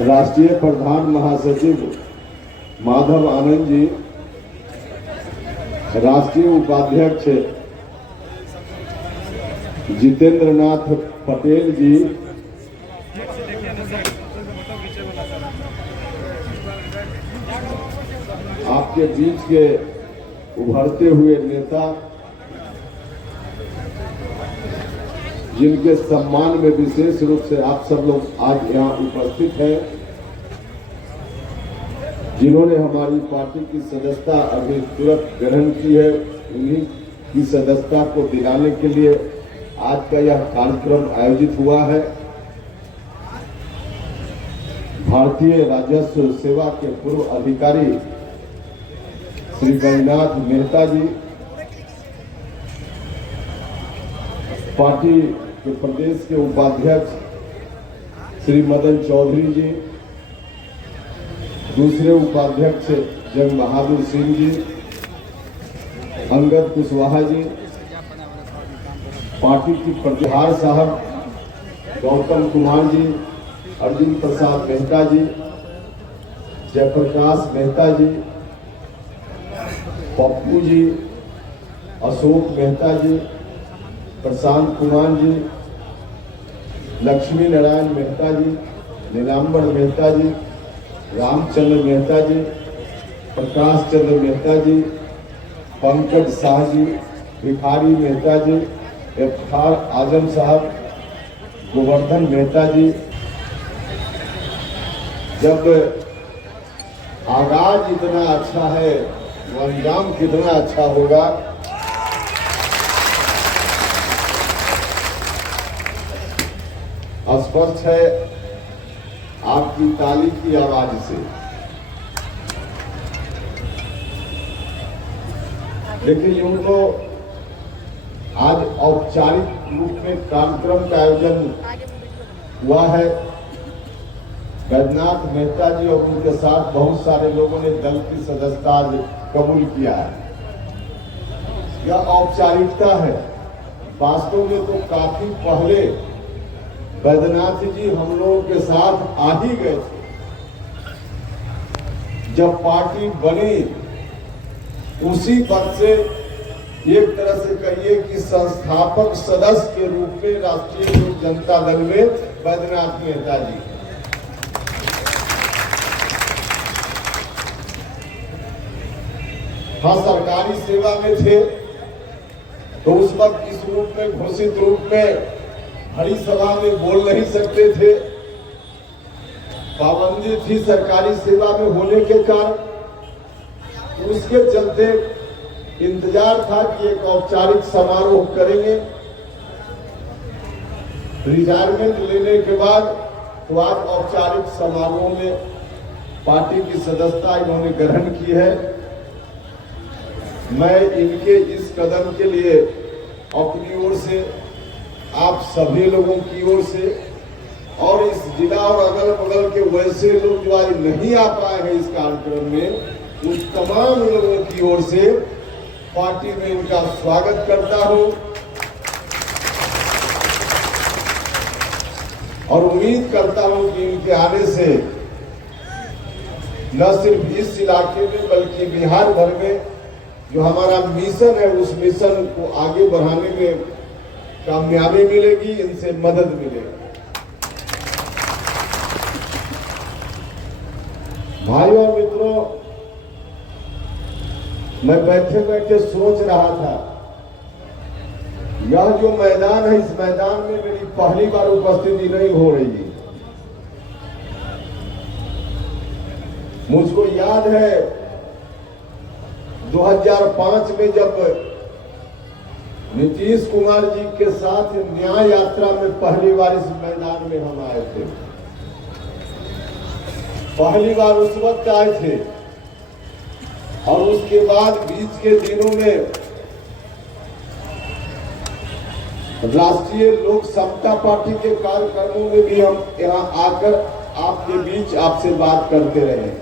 राष्ट्रीय प्रधान महासचिव माधव आनंद जी, राष्ट्रीय उपाध्यक्ष जितेंद्र नाथ पटेल जी, आपके बीच के उभरते हुए नेता, जिनके सम्मान में विशेष रूप से आप सब लोग आज यहाँ उपस्थित हैं, जिन्होंने हमारी पार्टी की सदस्यता अभी तुरंत ग्रहण की है, उन्हीं की सदस्यता को दिलाने के लिए आज का यह कार्यक्रम आयोजित हुआ है। भारतीय राजस्व सेवा के पूर्व अधिकारी श्री गणनाथ मेहता जी, पार्टी के प्रदेश के उपाध्यक्ष श्री मदन चौधरी जी, दूसरे उपाध्यक्ष जंग बहादुर सिंह जी, अंगद कुशवाहा जी, पार्टी की प्रतिहार साहब गौतम कुमार जी, अर्जुन प्रसाद मेहता जी, जयप्रकाश मेहता जी, पप्पू जी, अशोक मेहता जी, प्रशांत कुमार जी, लक्ष्मी नारायण मेहता जी, नीलांबर मेहता जी, रामचंद्र मेहता जी, प्रकाश चंद्र मेहता जी, पंकज शाह जी, भिखारी मेहता जी, इफ्तार आजम साहब, गोवर्धन मेहता जी। जब आगाज इतना अच्छा है तो अंजाम कितना अच्छा होगा। स्पष्ट है आपकी ताली की आवाज से। लेकिन यूं तो आज औपचारिक रूप में कार्यक्रम का आयोजन हुआ है। बैद्यनाथ मेहता जी और उनके साथ बहुत सारे लोगों ने दल की सदस्यता कबूल किया है। यह औपचारिकता है। वास्तव में तो काफी पहले बैद्यनाथ जी हम लोगों के साथ आ ही गए थे। जब पार्टी बनी उसी वक्त से एक तरह से कहिए कि संस्थापक सदस्य के रूप में राष्ट्रीय लोक जनता दल में बैद्यनाथ मेहता जी। हाँ, सरकारी सेवा में थे तो उस वक्त इस रूप में घोषित रूप में बड़ी सभा में बोल नहीं सकते थे। पाबंदी थी सरकारी सेवा में होने के कारण। उसके चलते इंतजार था कि एक औपचारिक समारोह करेंगे। रिटायरमेंट लेने के बाद तो आज औपचारिक समारोह में पार्टी की सदस्यता इन्होंने ग्रहण की है। मैं इनके इस कदम के लिए अपनी ओर से, आप सभी लोगों की ओर से और इस जिला और अगल बगल के वैसे लोग जो आज नहीं आ पाए हैं इस कार्यक्रम में, उस तमाम लोगों की ओर से पार्टी में इनका स्वागत करता हूं और उम्मीद करता हूं कि इनके आने से न सिर्फ इस इलाके में बल्कि बिहार भर में जो हमारा मिशन है उस मिशन को आगे बढ़ाने में कामयाबी मिलेगी, इनसे मदद मिलेगी। भाइयों और मित्रों, मैं बैठे बैठे सोच रहा था, यह जो मैदान है, इस मैदान में मेरी पहली बार उपस्थिति नहीं हो रही है। मुझको याद है 2005 में जब नीतीश कुमार जी के साथ न्याय यात्रा में पहली बार इस मैदान में हम आए थे। पहली बार उस वक्त आए थे और उसके बाद बीच के दिनों में राष्ट्रीय लोक समता पार्टी के कार्यक्रमों में भी हम यहाँ आकर आपके बीच आपसे बात करते रहे।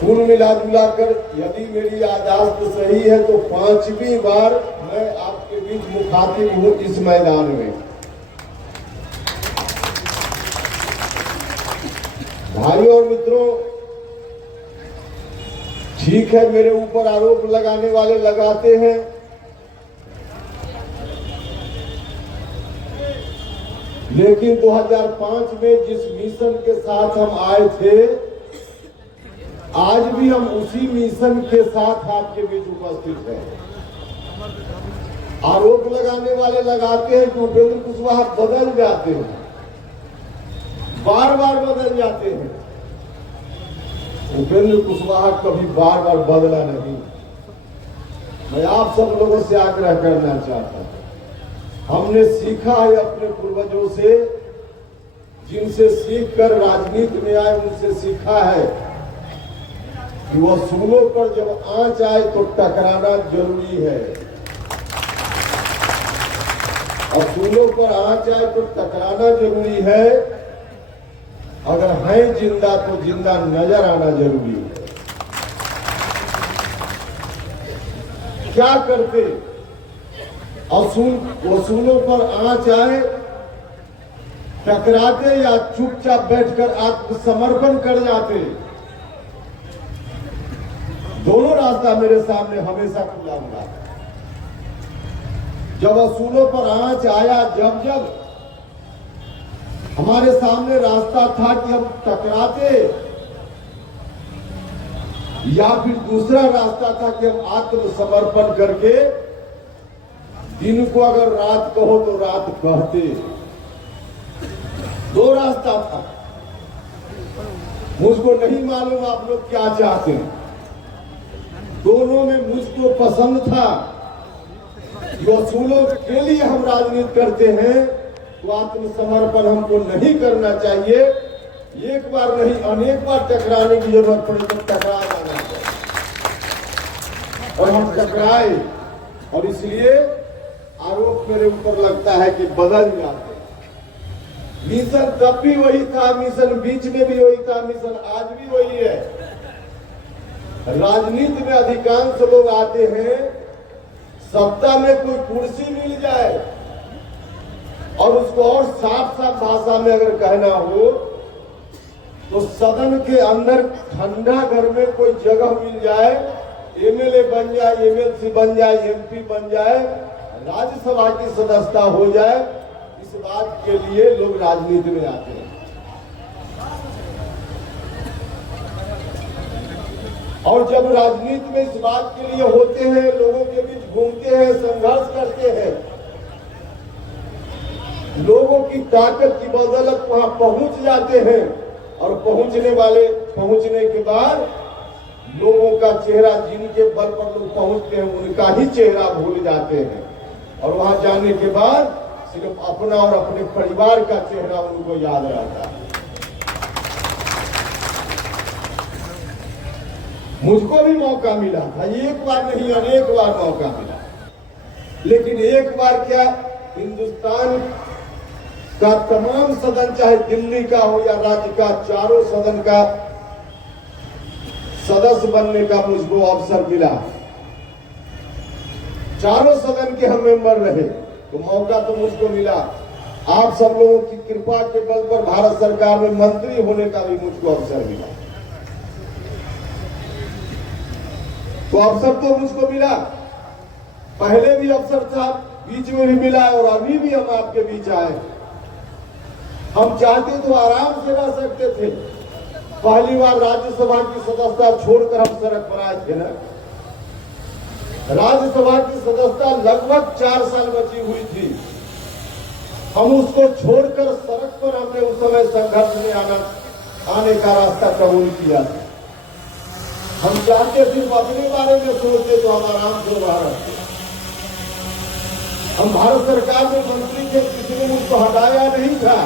कुल मिला जुलाकर यदि मेरी याददाश्त सही है तो 5वीं बार मैं आपके बीच मुखातिब हूं इस मैदान में। भाइयों और मित्रों, ठीक है, मेरे ऊपर आरोप लगाने वाले लगाते हैं, लेकिन 2005 में जिस मिशन के साथ हम आए थे, आज भी हम उसी मिशन के साथ आपके बीच उपस्थित हैं। आरोप लगाने वाले लगाते हैं कि उपेंद्र कुशवाहा बदल जाते हैं, बार बार बदल जाते हैं। उपेंद्र कुशवाहा कभी बार बार बदला नहीं। मैं आप सब लोगों से आग्रह करना चाहता हूं, हमने सीखा है अपने पूर्वजों से, जिनसे सीखकर राजनीति में आए उनसे सीखा है कि वसूलों पर जब आंच आए तो टकराना जरूरी है। असूलों पर आंच आए तो टकराना जरूरी है। अगर है जिंदा तो जिंदा नजर आना जरूरी है। क्या करते? वसूलों पर आंच आए, टकराते या चुपचाप बैठकर आत्मसमर्पण कर जाते? दोनों रास्ता मेरे सामने हमेशा खुला हुआ है। जब वसूलों पर आंच आया, जब हमारे सामने रास्ता था कि हम टकराते, या फिर दूसरा रास्ता था कि हम आत्मसमर्पण करके दिन को अगर रात कहो तो रात कहते। दो रास्ता था। मुझको नहीं मालूम आप लोग क्या चाहते हैं। दोनों में मुझको पसंद था कि वसूलों के लिए हम राजनीति करते हैं तो आत्मसमर्पण हमको नहीं करना चाहिए। एक बार नहीं, अनेक बार टकराने की जरूरत पड़ी तो टकरा जाना चाहिए, और हम टकराए। और इसलिए आरोप मेरे ऊपर लगता है कि बदल जाते। मिशन तब भी वही था, मिशन बीच में भी वही था, मिशन आज भी वही है। राजनीति में अधिकांश लोग आते हैं, सत्ता में कोई कुर्सी मिल जाए और उसको और साफ साफ भाषा में अगर कहना हो तो सदन के अंदर ठंडा घर में कोई जगह मिल जाए, एमएलए बन जाए, एमएलसी बन जाए, एमपी बन जाए, राज्यसभा की सदस्यता हो जाए, इस बात के लिए लोग राजनीति में आते हैं। और जब राजनीति में इस बात के लिए होते हैं, लोगों के बीच घूमते हैं, संघर्ष करते हैं, लोगों की ताकत की बदौलत वहां पहुंच जाते हैं, और पहुंचने के बाद लोगों का चेहरा, जिनके बल पर लोग पहुंचते हैं उनका ही चेहरा भूल जाते हैं, और वहां जाने के बाद सिर्फ अपना और अपने परिवार का चेहरा उनको याद रहता है। मुझको भी मौका मिला था, एक बार नहीं अनेक बार मौका मिला, लेकिन एक बार क्या, हिंदुस्तान का तमाम सदन, चाहे दिल्ली का हो या राज्य का, चारों सदन का सदस्य बनने का मुझको अवसर मिला। चारों सदन के हम मेंबर रहे तो मौका तो मुझको मिला। आप सब लोगों की कृपा के बल पर भारत सरकार में मंत्री होने का भी मुझको अवसर मिला। तो अवसर तो मुझको मिला, पहले भी अवसर था, बीच में भी मिला, और अभी भी हम आपके बीच आए। हम चाहते तो आराम से रह सकते थे। पहली बार राज्यसभा की सदस्यता छोड़कर हम सड़क पर आए थे ना। राज्यसभा की सदस्यता लगभग 4 साल बची हुई थी। हम उसको छोड़कर सड़क पर हमने उस समय संघर्ष में आने का रास्ता कबूल किया था। हम चाहते सिर्फ अपने बारे में सोचते तो हम आराम से वहां रहते। हम भारत सरकार में मंत्री थे, किसी ने मुझको हटाया नहीं था,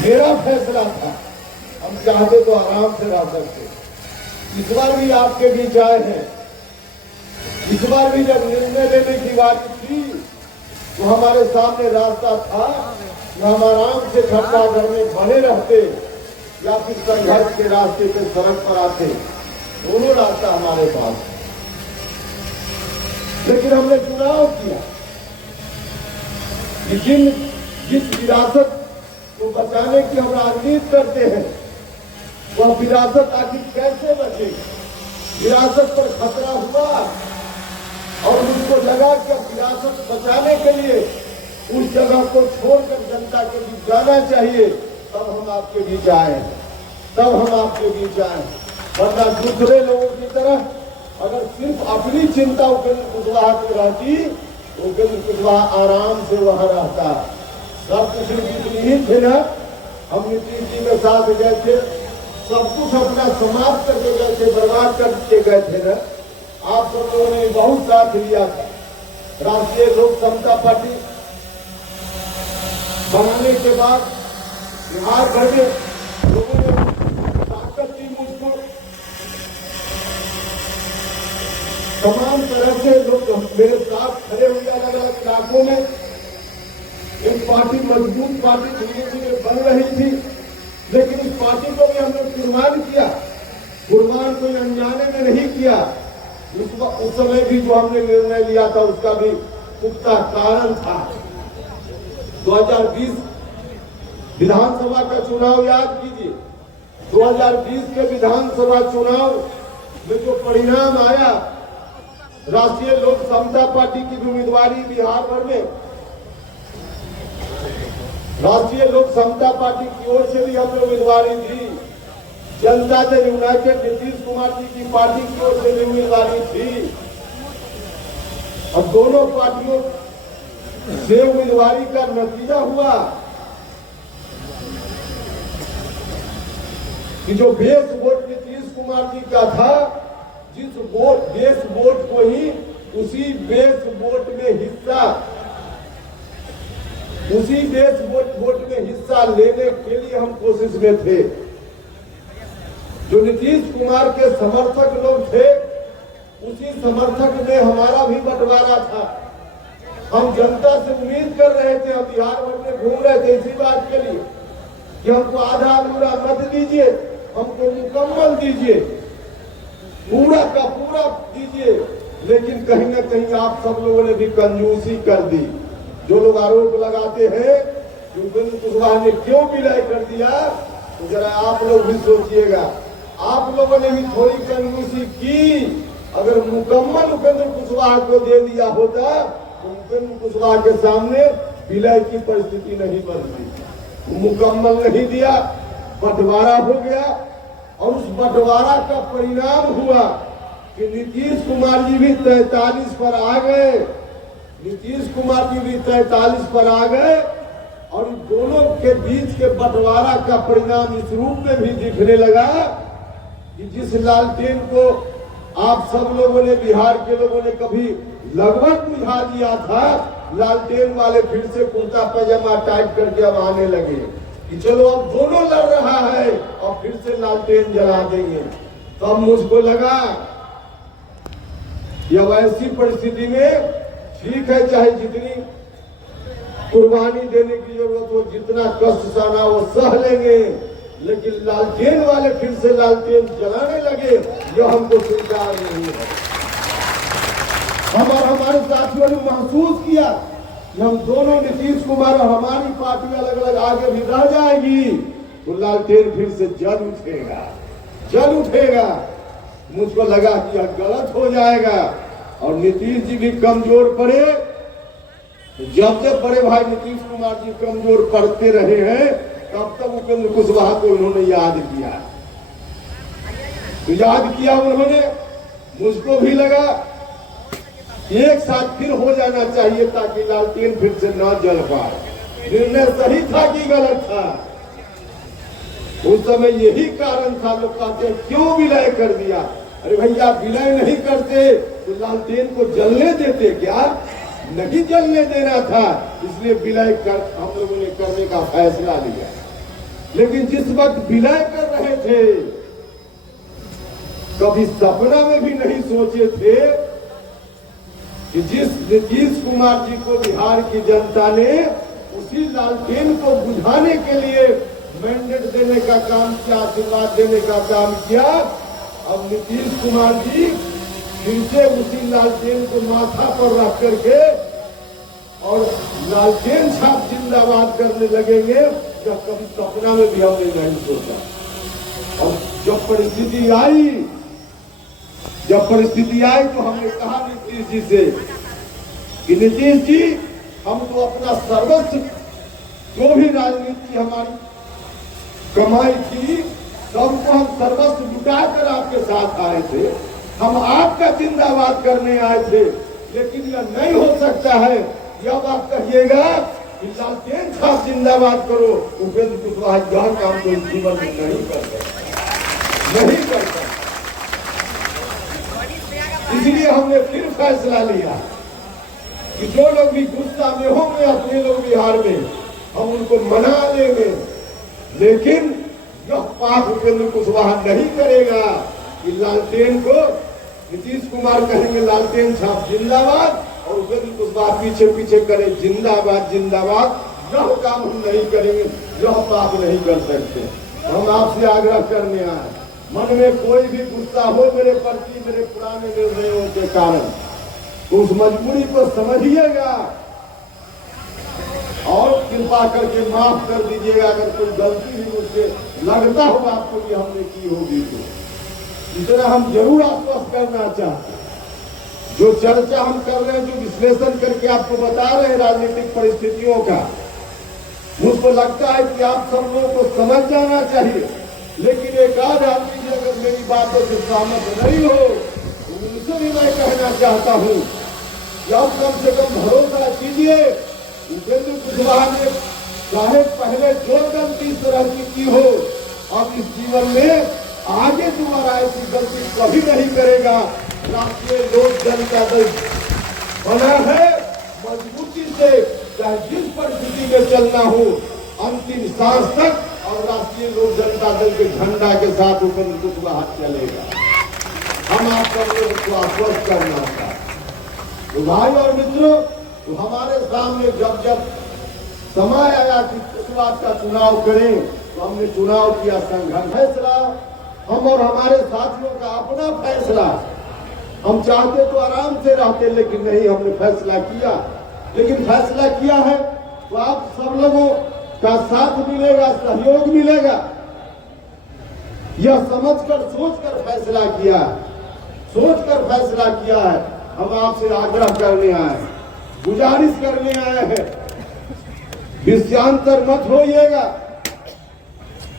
मेरा फैसला था। हम चाहते तो आराम से रह सकते। इस बार भी आपके बीच आए हैं। इस बार भी जब निर्णय लेने की बात थी तो हमारे सामने रास्ता था कि हम आराम से घटना घर में बने रहते या फिर संघर्ष के रास्ते पे सड़क पर आते। दोनों रास्ता हमारे पास, लेकिन हमने चुनाव किया। लेकिन जिस विरासत तो बचाने की हम राजनीति करते हैं। वह विरासत आखिर कैसे बचेगी? विरासत पर खतरा हुआ और मुझको लगा कि अब विरासत बचाने के लिए उस जगह को छोड़कर जनता के बीच जाना चाहिए, तब हम आपके बीच आए, तब हम आपके बीच आए। वरना दूसरे लोगों की तरह अगर सिर्फ अपनी चिंता उपेंद्र कुशवाहा की रहती, उपेंद्र कुशवाहा आराम से वहां रहता। सब कुछ जितनी ही थे ना, हम नीतीश जी के साथ गए थे, सब कुछ अपना समाप्त करके गए थे, बर्बाद करके गए थे ना। आप सब लोगों ने बहुत साथ लिया था। राष्ट्रीय लोक समता पार्टी बनाने के बाद बिहार भर में लोगों ने ताकत दी मुझको, तमाम तरह से लोग मेरे साथ खड़े हुए अलग अलग इलाकों में। एक पार्टी मजबूत पार्टी धीरे धीरे बन रही थी, लेकिन इस पार्टी को भी हमने कुर्बान किया। कुर्बान कोई अनजाने में नहीं किया। उस समय भी जो हमने निर्णय लिया था उसका भी पुख्ता कारण था। 2020 विधानसभा का चुनाव याद कीजिए। 2020 के विधानसभा चुनाव में जो परिणाम आया, राष्ट्रीय लोक समता पार्टी की उम्मीदवारी बिहार भर में, राष्ट्रीय लोक समता पार्टी की ओर से भी हमने उम्मीदवारी दी। जनता दल यूनाइटेड नीतीश कुमार जी की पार्टी की ओर से भी उम्मीदवारी थी। और दोनों पार्टियों से उम्मीदवारी का नतीजा हुआ कि जो बेस वोट नीतीश कुमार जी का था, जिस बेस वोट को ही उसी बेस वोट में हिस्सा, उसी बेस वोट में हिस्सा लेने के लिए हम कोशिश में थे। जो नीतीश कुमार के समर्थक लोग थे, उसी समर्थक में हमारा भी बंटवारा था। हम जनता से उम्मीद कर रहे थे, हम बिहार भर में घूम रहे थे इसी बात के लिए कि हमको आधा अधूरा मत दीजिए, हमको मुकम्मल दीजिए, पूरा का पूरा दीजिए। लेकिन कहीं ना कहीं आप सब लोगों ने भी कंजूसी कर दी। जो लोग आरोप लगाते हैं कि उपेंद्र कुशवाहा ने क्यों विलय कर दिया, तो जरा आप लोग भी सोचिएगा, आप लोगों ने भी थोड़ी कंजूसी की। अगर मुकम्मल उपेंद्र कुशवाहा को दे दिया होता तो उपेंद्र कुशवाहा के सामने विलय की परिस्थिति नहीं बनती। मुकम्मल नहीं दिया, बंटवारा हो गया। और उस बंटवारा का परिणाम हुआ कि नीतीश कुमार जी भी 43 पर आ गए, नीतीश कुमार जी भी 43 पर आ गए। और इन दोनों के बीच के बंटवारा का परिणाम इस रूप में भी दिखने लगा कि जिस लालटेन को आप सब लोगों ने, बिहार के लोगों ने कभी लगभग बुझा दिया था, लालटेन वाले फिर से कुर्ता पैजामा टाइट करके अब आने लगे कि चलो अब दोनों लड़ रहा है और फिर से लालटेन जला देंगे। तो अब मुझको लगा कि अब ऐसी परिस्थिति में ठीक है, चाहे जितनी कुर्बानी देने की जरूरत हो, जितना कष्ट सहना वो सह लेंगे, लेकिन लालटेन वाले फिर से लालटेन जलाने लगे, जो हमको स्वीकार नहीं है। हम और हमारे साथियों ने महसूस किया कि हम दोनों, नीतीश कुमार और हमारी पार्टी अलग अलग आगे भी रह जाएगी तो लालटेन फिर से जल उठेगा, जल उठेगा। मुझको लगा कि यह गलत हो जाएगा और नीतीश जी भी कमजोर पड़े। जब जब बड़े भाई नीतीश कुमार जी कमजोर पड़ते रहे हैं, तब तक उपेंद्र कुशवाहा को उन्होंने याद किया। तो याद किया उन्होंने, मुझको भी लगा एक साथ फिर हो जाना चाहिए ताकि लालटेन फिर से न जल पाए। निर्णय सही था कि गलत था, उस समय यही कारण था। लोग कहते हैं क्यों विलय कर दिया? अरे भैया, विलय नहीं करते तो लालटेन को जलने देते क्या? नहीं जलने देना था, इसलिए विलय कर हम लोगों ने करने का फैसला लिया। लेकिन जिस वक्त विलय कर रहे थे, कभी सपना में भी नहीं सोचे थे कि जिस नीतीश कुमार जी को बिहार की जनता ने उसी लालटेन को बुझाने के लिए मैंडेट देने का काम किया, आशीर्वाद देने का काम किया। अब नीतीश कुमार जी फिर से उसी लालटेन को माथा पर रख करके और लालटेन छाप जिंदाबाद करने लगेंगे जो कभी सपना में भी हमने नहीं सोचा। और जब परिस्थिति आई तो हमने कहा नीतीश जी से कि नीतीश जी, हम तो अपना सर्वस्व, जो भी राजनीति हमारी कमाई थी, सबको हम सर्वस्व जुटाकर आपके साथ आए थे, हम आपका जिंदाबाद करने आए थे। लेकिन यह नहीं हो सकता है। यह बात कहिएगा कि लालटेन साहब जिंदाबाद करो, उपेंद्र कुशवाहा यह काम तो जीवन में नहीं कर सकते, नहीं कर सकते। इसलिए हमने फिर फैसला लिया कि जो लोग भी गुस्सा में होंगे अपने लोग बिहार में, हम उनको मना लेंगे, लेकिन यह पाप उपेंद्र कुशवाहा नहीं करेगा कि लालटेन को नीतीश कुमार कहेंगे लालटेन साहब जिंदाबाद और उपेंद्र कुशवाहा पीछे पीछे करे जिंदाबाद जिंदाबाद। यह काम हम नहीं करेंगे, यह पाप नहीं कर सकते। हम आपसे आग्रह करने आए, मन में कोई भी गुस्सा हो मेरे प्रति, मेरे पुराने निर्णयों के कारण, तो उस मजबूरी को समझिएगा और कृपा करके माफ कर दीजिएगा। अगर कोई गलती भी मुझसे लगता होगा आपको कि हमने की होगी तो इतना हम जरूर आश्वस्त करना चाहते हैं। जो चर्चा हम कर रहे हैं, जो विश्लेषण करके आपको बता रहे हैं राजनीतिक परिस्थितियों का, मुझको लगता है कि आप सब लोगों को समझ जाना चाहिए। लेकिन एक आध आदमी अगर मेरी बातों से सहमत नहीं हो तो उनसे भी मैं कहना चाहता हूँ कि आप कम से कम भरोसा कीजिए। उपेंद्र कुशवाहा ने चाहे पहले जो गलती इस तरह की हो, अब इस जीवन में आगे दोबारा ऐसी गलती कभी नहीं करेगा। राष्ट्रीय लोक जनता दल बना है मजबूती से, चाहे जिस परिस्थिति में चलना हो, अंतिम सांस तक, और राष्ट्रीय लोक जनता दल के झंडा के साथ उपेंद्र कुशवाहा चलेगा। हम आप सब लोगों को आश्वस्त करना चाहते। तो भाई और मित्रों, तो हमारे सामने जब जब समय आया कि इस बात का चुनाव करें, तो हमने चुनाव किया संघर्ष फैसला, हम और हमारे साथियों का अपना फैसला। हम चाहते तो आराम से रहते, लेकिन नहीं, हमने फैसला किया। लेकिन फैसला किया है तो आप सब लोगों का साथ मिलेगा, सहयोग मिलेगा, यह समझकर सोचकर फैसला किया है, सोचकर फैसला किया है। हम आपसे आग्रह करने आए, गुजारिश करने आए हैं, विषयांतर मत होइएगा,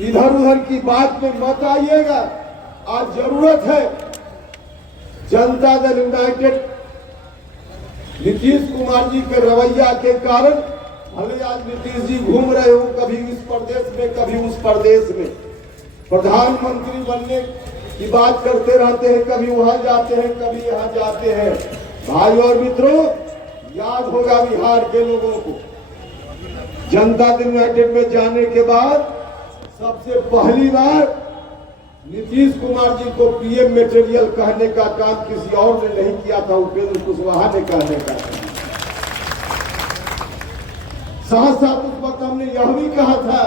इधर उधर की बात में मत आइएगा। आज जरूरत है जनता दल यूनाइटेड नीतीश कुमार जी के रवैया के कारण, भले आज नीतीश जी घूम रहे हो कभी इस प्रदेश में कभी उस प्रदेश में, प्रधानमंत्री बनने की बात करते रहते हैं, कभी वहां जाते हैं कभी यहाँ जाते हैं। भाई और मित्रों, याद होगा बिहार के लोगों को, जनता दल यूनाइटेड में जाने के बाद सबसे पहली बार नीतीश कुमार जी को पीएम मटेरियल कहने का काम किसी और ने नहीं किया था, उपेंद्र कुशवाहा ने कहने का काम। साथ साथ उस वक्त हमने यह भी कहा था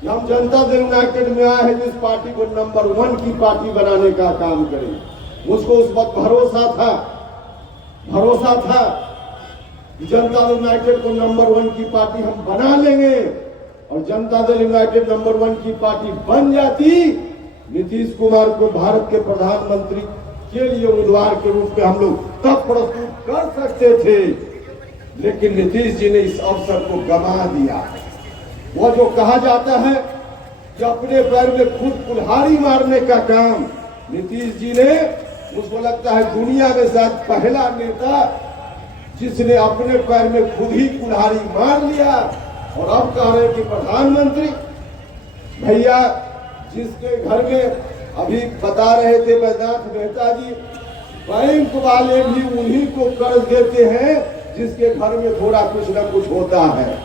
कि हम जनता दल यूनाइटेड में आए हैं जिस पार्टी को नंबर 1 की पार्टी बनाने का काम करें। मुझको उस वक्त भरोसा था कि जनता दल यूनाइटेड को नंबर 1 की पार्टी हम बना लेंगे, और जनता दल यूनाइटेड नंबर 1 की पार्टी बन जाती, नीतीश कुमार को भारत के प्रधानमंत्री के लिए उम्मीदवार के रूप में हम लोग तब प्रस्तुत कर सकते थे। लेकिन नीतीश जी ने इस अवसर को गंवा दिया। वह जो कहा जाता है कि अपने पैर में खुद कुल्हाड़ी मारने का काम नीतीश जी ने, मुझको लगता है दुनिया में शायद पहला नेता जिसने अपने पैर में खुद ही कुल्हाड़ी मार लिया। और अब कह रहे कि प्रधानमंत्री भैया, जिसके घर में अभी बता रहे थे वैद्यनाथ मेहता जी, बैंक वाले भी उन्हीं को कर्ज देते हैं जिसके घर में थोड़ा कुछ न कुछ होता है।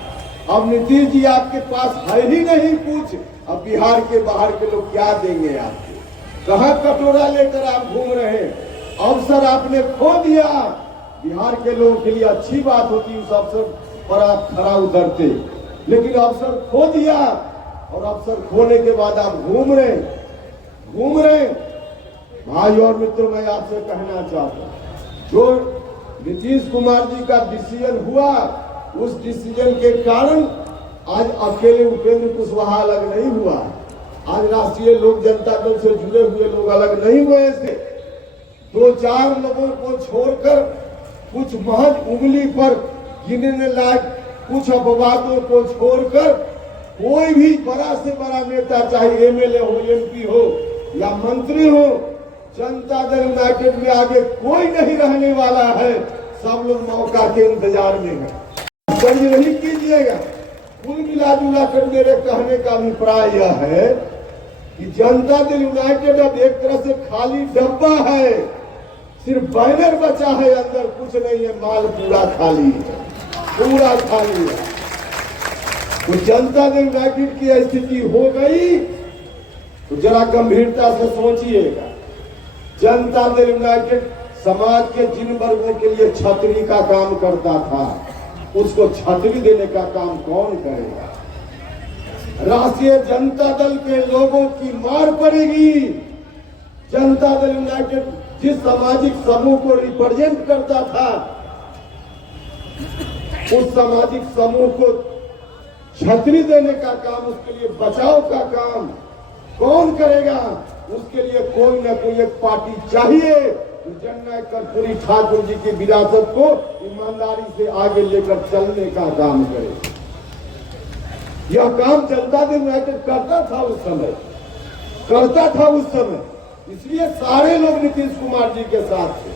अब नीतीश जी आपके पास है ही नहीं कुछ, अब बिहार के बाहर के लोग क्या देंगे आपको? कहाँ कटोरा लेकर आप घूम रहे हैं? अवसर आपने खो दिया। बिहार के लोगों के लिए अच्छी बात होती, उस अवसर पर आप खरा उतरते, लेकिन अवसर खो दिया। और अवसर खोने के बाद आप घूम रहे। भाई और मित्रों, मैं आपसे कहना चाहता हूं, जो नीतीश कुमार जी का डिसीजन हुआ उस डिसीजन के कारण आज अकेले उपेंद्र कुशवाहा अलग नहीं हुआ। आज राष्ट्रीय लोक जनता दल से जुड़े हुए लोग अलग नहीं हुए थे। 2-4 लोगों को छोड़कर कुछ महज उंगली पर गिनने लायक कुछ अपवादों को छोड़कर कोई भी बड़ा से बड़ा नेता, चाहे एमएलए हो, एमपी हो या मंत्री हो, जनता दल यूनाइटेड में आगे कोई नहीं रहने वाला है। सब लोग मौका के इंतजार में है। गर्ज नहीं कीजिएगा। कुल मिला जुला कर मेरे कहने का अभिप्राय यह है कि जनता दल यूनाइटेड अब एक तरह से खाली डब्बा है, सिर्फ बैनर बचा है, अंदर कुछ नहीं है, माल पूरा खाली है, पूरा खाली है। तो जनता दल यूनाइटेड की स्थिति हो गई तो जरा गंभीरता से सोचिएगा। जनता दल यूनाइटेड समाज के जिन वर्गों के लिए छतरी का काम करता था, उसको छतरी देने का काम कौन करेगा? राष्ट्रीय जनता दल के लोगों की मार पड़ेगी। जनता दल यूनाइटेड जिस सामाजिक समूह को रिप्रेजेंट करता था, उस सामाजिक समूह को छतरी देने का काम, उसके लिए बचाव का काम कौन करेगा? उसके लिए कोई ना कोई एक पार्टी चाहिए जो जननायक कर्पूरी ठाकुर जी की विरासत को ईमानदारी से आगे लेकर चलने का काम करे। यह काम जनता दल यूनाइटेड करता था उस समय, करता था उस समय, इसलिए सारे लोग नीतीश कुमार जी के साथ थे।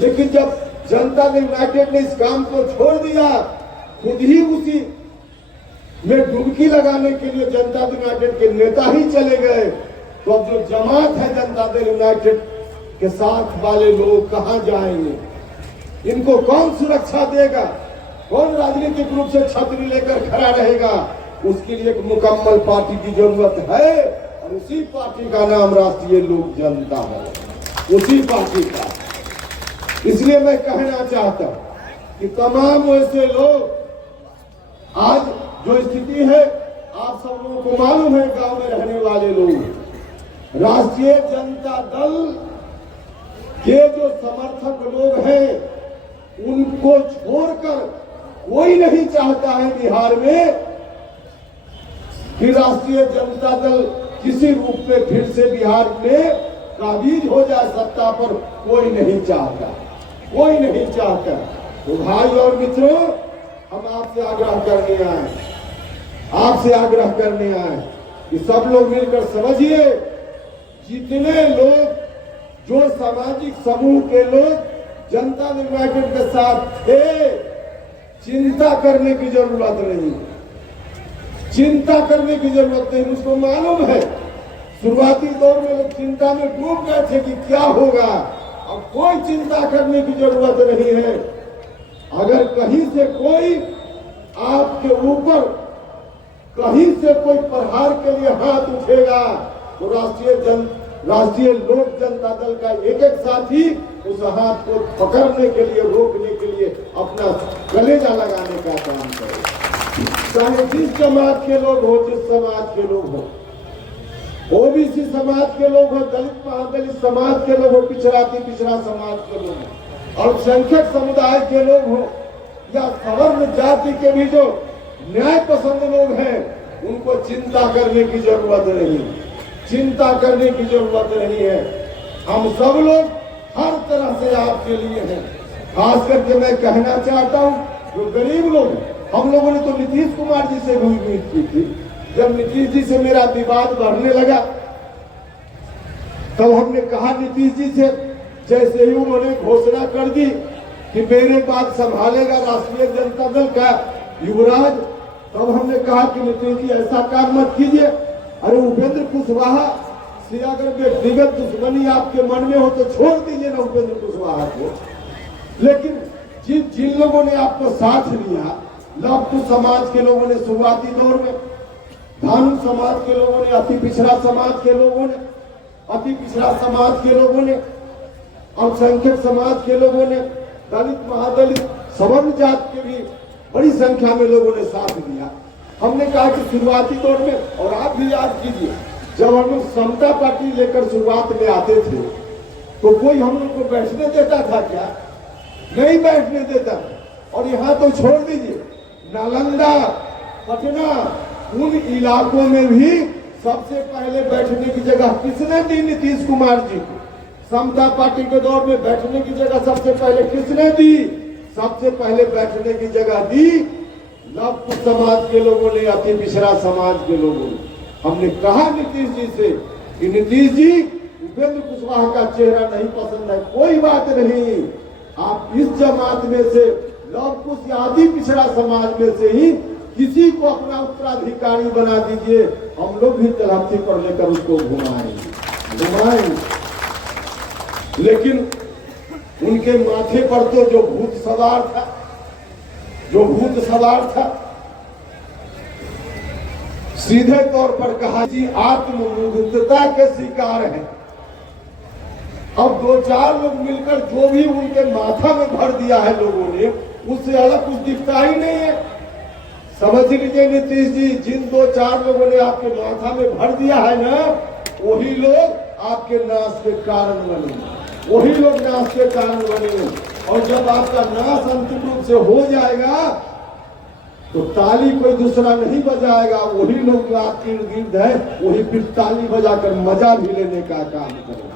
लेकिन जब जनता दल यूनाइटेड ने इस काम को छोड़ दिया, खुद ही उसी में डुबकी लगाने के लिए जनता दल यूनाइटेड के नेता ही चले गए, तो अब जो जमात है जनता दल यूनाइटेड के साथ वाले लोग कहां जाएंगे? इनको कौन सुरक्षा देगा? कौन राजनीतिक रूप से छतरी लेकर खड़ा रहेगा? उसके लिए एक मुकम्मल पार्टी की जरूरत है, और उसी पार्टी का नाम राष्ट्रीय लोक जनता है, उसी पार्टी का। इसलिए मैं कहना चाहता हूं कि तमाम वैसे लोग, आज जो स्थिति है आप सब लोगों को मालूम है, गांव में रहने वाले लोग, राष्ट्रीय जनता दल के जो समर्थक लोग हैं, उनको छोड़कर कोई नहीं चाहता है बिहार में कि राष्ट्रीय जनता दल किसी रूप में फिर से बिहार में काबिज हो जाए सत्ता पर। कोई नहीं चाहता, कोई नहीं चाहता। तो भाई और मित्रों, हम आपसे आग्रह करने आए, आपसे आग्रह करने आए कि सब लोग मिलकर समझिए, जितने लोग, जो सामाजिक समूह के लोग जनता दल यूनाइटेड के साथ थे, चिंता करने की जरूरत नहीं, चिंता करने की जरूरत नहीं। मुझको मालूम है शुरुआती दौर में लोग चिंता में डूब गए थे कि क्या होगा। अब कोई चिंता करने की जरूरत नहीं है। अगर कहीं से कोई आपके ऊपर, कहीं से कोई प्रहार के लिए हाथ उठेगा, तो राष्ट्रीय लोक जनता दल का एक एक साथी उस हाथ को पकड़ने के लिए, रोकने के लिए अपना कलेजा लगाने का काम करे। चाहे जिस समाज के लोग हो, जिस समाज के लोग हो, ओबीसी समाज के लोग हो, दलित महादलित समाज के लोग हो, पिछड़ा समाज के लोग हो, अल्पसंख्यक समुदाय के लोग हो, या सवर्ण जाति के भी जो न्याय पसंद लोग हैं, उनको चिंता करने की जरूरत नहीं, चिंता करने की जरूरत नहीं है। हम सब लोग हर तरह से आपके लिए हैं। खास करके मैं कहना चाहता हूं, जो गरीब लोग हैं, हम लोगों ने तो नीतीश कुमार जी से भी उम्मीद की थी। जब नीतीश जी से मेरा विवाद बढ़ने लगा, तब हमने कहा नीतीश जी से, जैसे ही उन्होंने घोषणा कर दी कि मेरे बाद संभालेगा राष्ट्रीय जनता दल का युवराज, तब हमने कहा कि नीतीश जी ऐसा काम मत कीजिए। अरे उपेंद्र कुशवाहा से अगर व्यक्तिगत दुश्मनी आपके मन में हो तो छोड़ दीजिए ना उपेंद्र कुशवाहा को। लेकिन जिन लोगों ने आपको साथ लिया, लाभटू समाज के लोगों ने शुरुआती दौर में, धानु समाज के लोगों ने, अति पिछड़ा समाज के लोगों ने, अति पिछड़ा समाज के लोगों ने, अल्पसंख्यक समाज के लोगों ने, दलित महादलित सवर्ण जात के भी बड़ी संख्या में लोगों ने साथ दिया। हमने कहा कि शुरुआती दौर में, और आप भी याद कीजिए, जब हम लोग समता पार्टी लेकर शुरुआत में आते थे, तो कोई हम लोग को बैठने देता था क्या? नहीं बैठने देता। और यहाँ तो छोड़ दीजिए, नालंदा, पटना, उन इलाकों में भी सबसे पहले बैठने की जगह किसने दी? नीतीश कुमार जी को। समता पार्टी के दौर में बैठने की जगह सबसे पहले किसने दी? सबसे पहले बैठने की जगह दी लव कुश समाज के लोगों ने, अति पिछड़ा समाज के लोगों ने। हमने कहा नीतीश जी से कि नीतीश जी, उपेंद्र कुशवाहा का चेहरा नहीं पसंद है, कोई बात नहीं, आप इस जमात में से लव कुश या अति पिछड़ा समाज में से ही किसी को अपना उत्तराधिकारी बना दीजिए, हम लोग भी तलहटी पर लेकर उसको घुमाएंगे। लेकिन उनके माथे पर तो जो भूत सवार था, सीधे तौर पर कहा जी आत्ममुग्धता के शिकार हैं। अब 2-4 लोग मिलकर जो भी उनके माथा में भर दिया है लोगों ने, उससे अलग कुछ दिखता ही नहीं है। समझ लीजिए नीतीश जी, जिन 2-4 लोगों ने आपके माथा में भर दिया है ना, वही लोग आपके नाश के कारण बने, वही लोग नाश के कारण बने। और जब आपका नाश अंतिम रूप से हो जाएगा तो ताली कोई दूसरा नहीं बजाएगा, वही लोग जो आपके इर्द गिर्द है वही फिर ताली बजाकर मजा भी लेने का काम करें।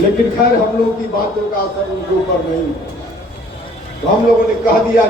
लेकिन खैर हम लोग की बातों का असर उनके ऊपर नहीं, तो हम लोगों ने कह दिया